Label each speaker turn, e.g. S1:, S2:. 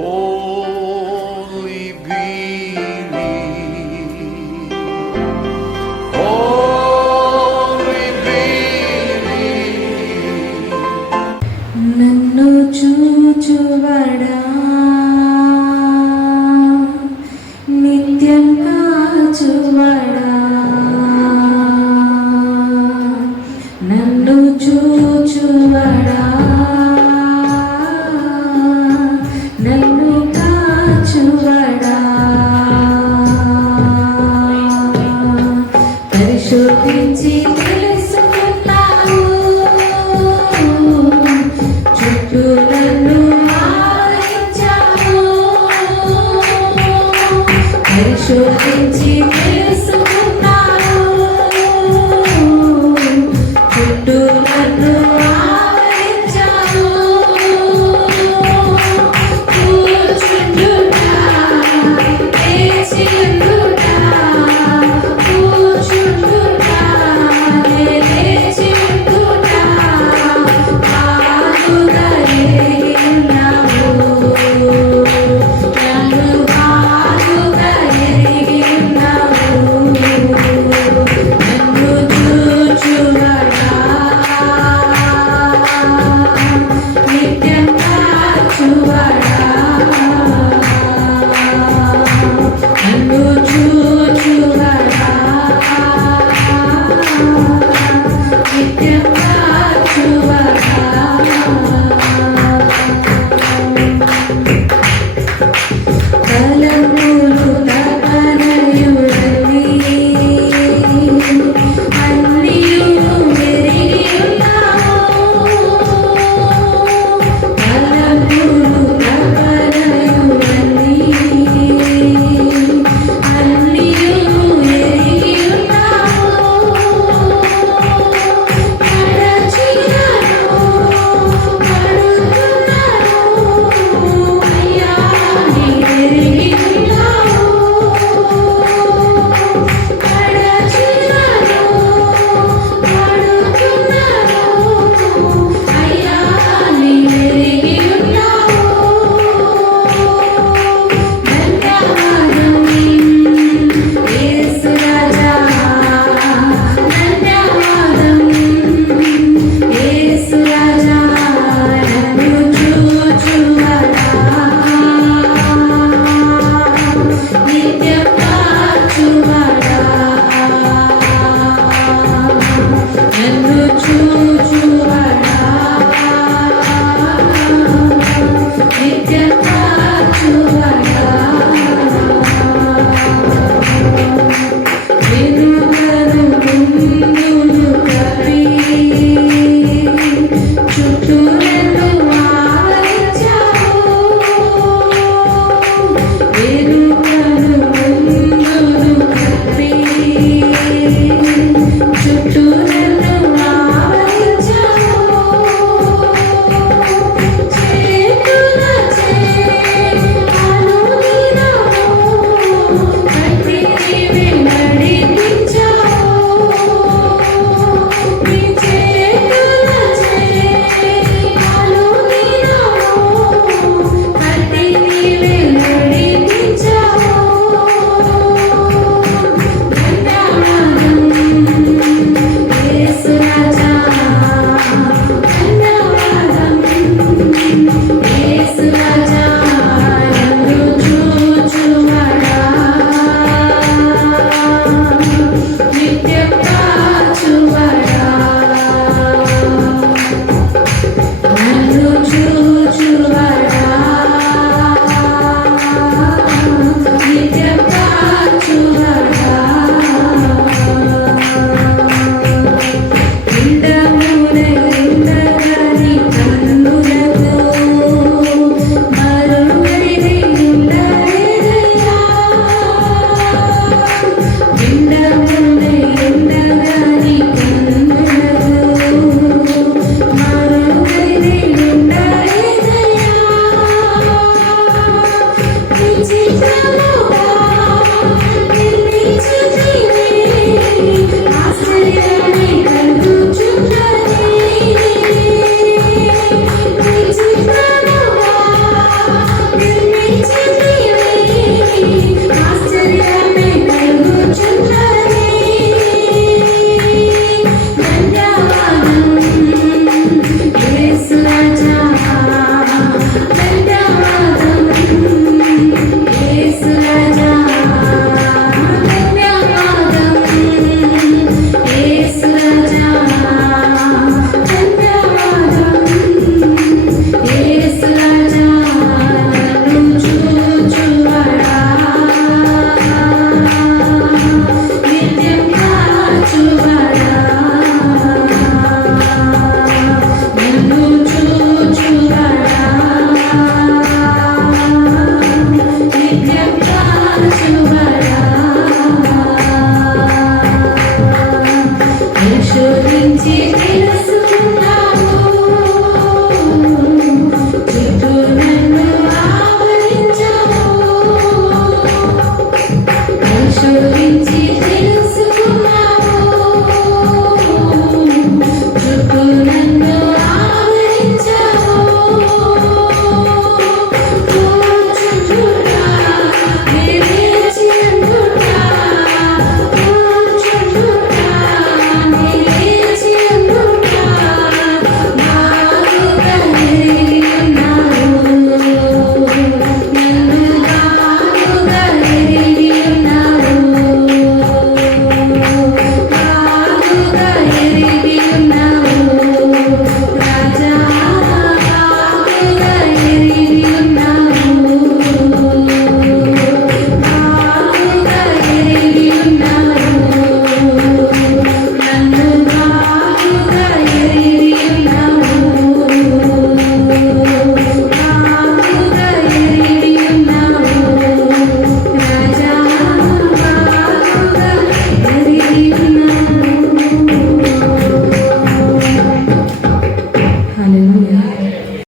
S1: Only believe. Only believe.
S2: నన్ను చూచువడా